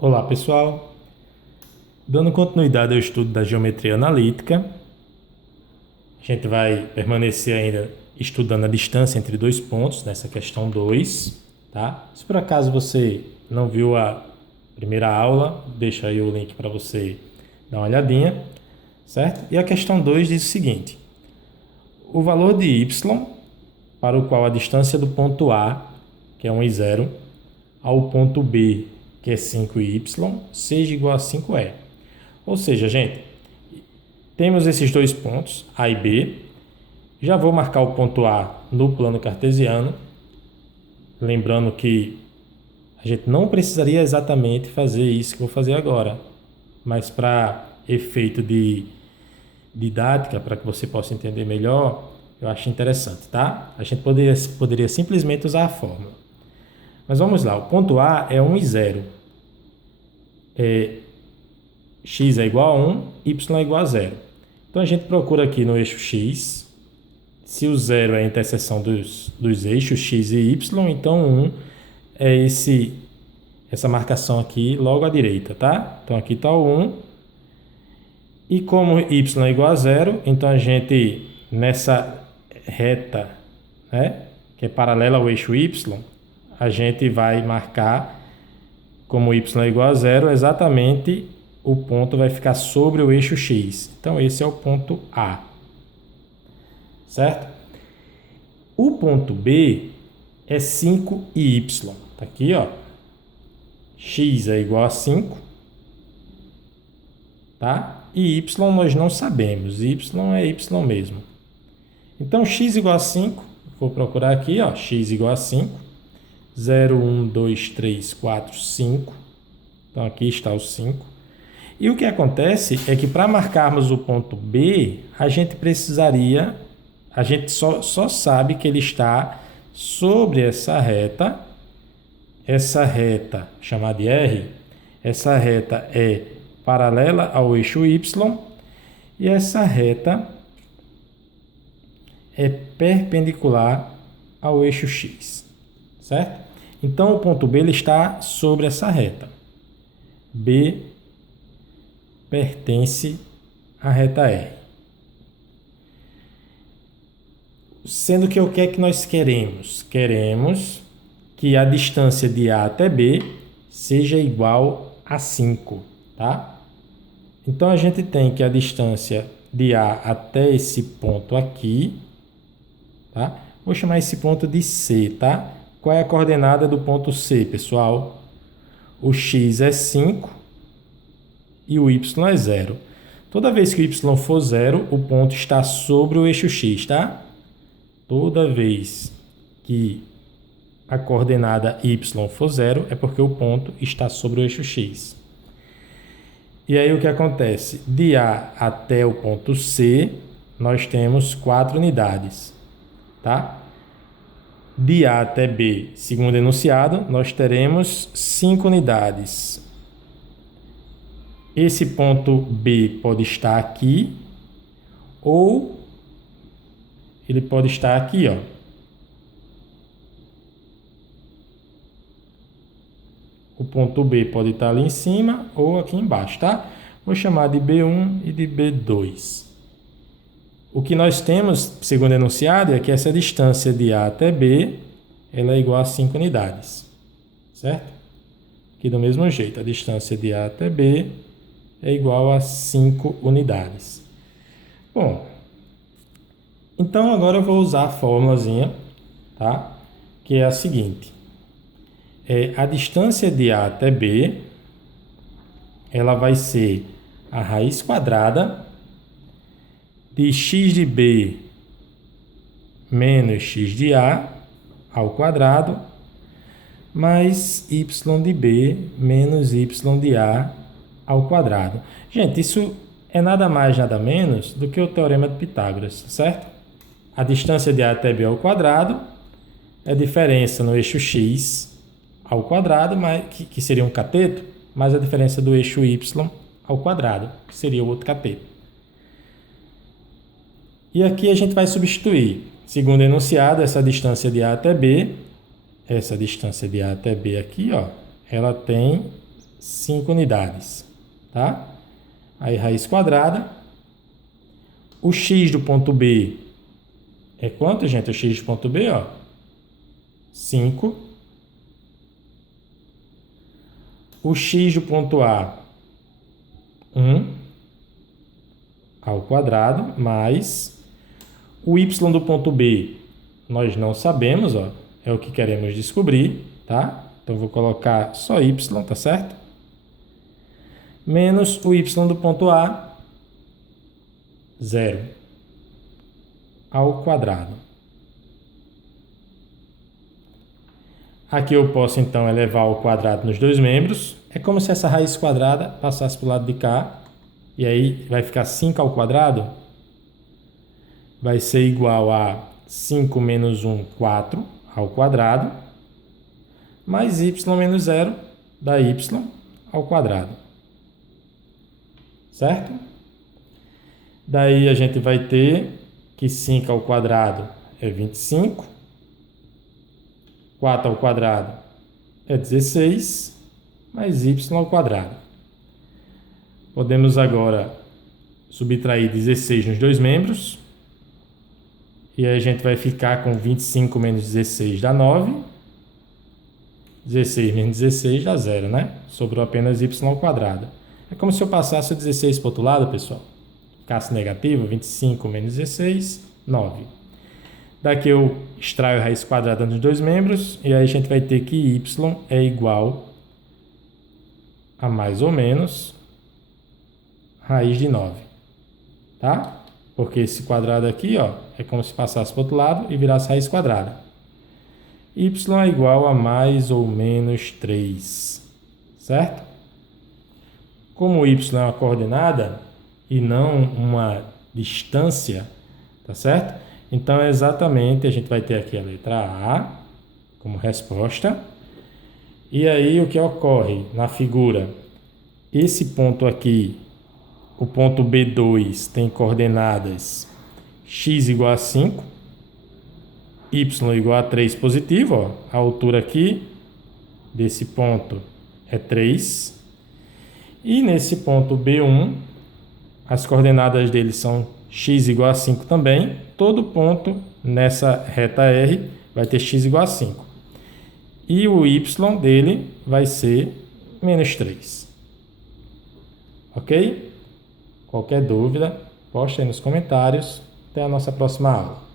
Olá, pessoal. Dando continuidade ao estudo da geometria analítica, a gente vai permanecer ainda estudando a distância entre dois pontos nessa questão 2, tá? Se por acaso você não viu a primeira aula, deixa aí o link para você dar uma olhadinha, certo? E a questão 2 diz o seguinte: o valor de y, para o qual a distância do ponto A, que é 1 e 0, ao ponto B, que é 5y, seja igual a 5e. Ou seja, gente, temos esses dois pontos, A e B. Já vou marcar o ponto A no plano cartesiano. Lembrando que a gente não precisaria exatamente fazer isso que eu vou fazer agora. Mas para efeito de didática, para que você possa entender melhor, eu acho interessante, tá? A gente poderia simplesmente usar a fórmula. Mas vamos lá, o ponto A é 1 e 0. X é igual a 1, y é igual a 0. Então a gente procura aqui no eixo x, se o 0 é a interseção dos eixos x e y, então 1 é essa marcação aqui logo à direita, tá? Então aqui está o 1. E como y é igual a 0, então a gente, nessa reta, né, que é paralela ao eixo y, a gente vai marcar, como y é igual a 0, exatamente o ponto vai ficar sobre o eixo x. Então, esse é o ponto A. Certo? O ponto B é 5 e y. Está aqui, ó. X é igual a 5. Tá? E y nós não sabemos. Y é y mesmo. Então, x igual a 5. Vou procurar aqui, ó. X igual a 5. 0, 1, 2, 3, 4, 5. Então, aqui está o 5. E o que acontece é que para marcarmos o ponto B, a gente só sabe que ele está sobre essa reta chamada de R, essa reta é paralela ao eixo Y e essa reta é perpendicular ao eixo X, certo? Então, o ponto B ele está sobre essa reta. B pertence à reta R. Sendo que o que é que nós queremos? Queremos que a distância de A até B seja igual a 5, tá? Então, a gente tem que a distância de A até esse ponto aqui, tá? Vou chamar esse ponto de C, tá? Qual é a coordenada do ponto C, pessoal? O x é 5 e o y é 0. Toda vez que o y for 0, o ponto está sobre o eixo x, tá? Toda vez que a coordenada y for 0, é porque o ponto está sobre o eixo x. E aí o que acontece? De A até o ponto C, nós temos 4 unidades, tá? De A até B, segundo enunciado, nós teremos 5 unidades. Esse ponto B pode estar aqui ou ele pode estar aqui, ó. O ponto B pode estar ali em cima ou aqui embaixo, tá? Vou chamar de B1 e de B2. O que nós temos, segundo enunciado, é que essa distância de A até B ela é igual a 5 unidades, certo? Aqui do mesmo jeito, a distância de A até B é igual a 5 unidades. Bom, então agora eu vou usar a fórmulazinha, tá? Que é a seguinte. A distância de A até B, ela vai ser a raiz quadrada de x de B menos x de A ao quadrado, mais y de B menos y de A ao quadrado. Gente, isso é nada mais, nada menos do que o teorema de Pitágoras, certo? A distância de A até B ao quadrado é a diferença no eixo x ao quadrado, que seria um cateto, mais a diferença do eixo y ao quadrado, que seria o outro cateto. E aqui a gente vai substituir, segundo enunciado, essa distância de A até B, essa distância de A até B aqui, ó, ela tem 5 unidades, tá? Aí raiz quadrada. O x do ponto B é quanto, gente? O x do ponto B, ó, 5. O x do ponto A, 1 ao quadrado, mais o y do ponto B, nós não sabemos, ó, é o que queremos descobrir, tá? Então, vou colocar só y, tá certo? Menos o y do ponto A, 0 ao quadrado. Aqui eu posso, então, elevar ao quadrado nos dois membros. É como se essa raiz quadrada passasse para o lado de cá. E aí vai ficar 5 ao quadrado. Vai ser igual a 5 menos 1, 4 ao quadrado. Mais y menos 0 dá y ao quadrado. Certo? Daí a gente vai ter que 5 ao quadrado é 25. 4 ao quadrado é 16, mais y ao quadrado. Podemos agora subtrair 16 nos dois membros. E aí a gente vai ficar com 25 menos 16 dá 9. 16 menos 16 dá 0, né? Sobrou apenas y ao quadrado. É como se eu passasse o 16 para o outro lado, pessoal. Ficasse negativo, 25 menos 16, 9. Daqui eu extraio a raiz quadrada dos dois membros, e aí a gente vai ter que y é igual a mais ou menos raiz de 9, tá? Porque esse quadrado aqui, ó, é como se passasse para o outro lado e virasse raiz quadrada. Y é igual a mais ou menos 3, certo? Como y é uma coordenada e não uma distância, tá certo? Então, exatamente, a gente vai ter aqui a letra A como resposta. E aí, o que ocorre na figura? Esse ponto aqui, o ponto B2, tem coordenadas x igual a 5, y igual a 3 positivo, ó. A altura aqui desse ponto é 3. E nesse ponto B1, as coordenadas dele são x igual a 5 também. Todo ponto nessa reta R vai ter x igual a 5. E o y dele vai ser menos 3. Ok? Qualquer dúvida, poste aí nos comentários. Até a nossa próxima aula.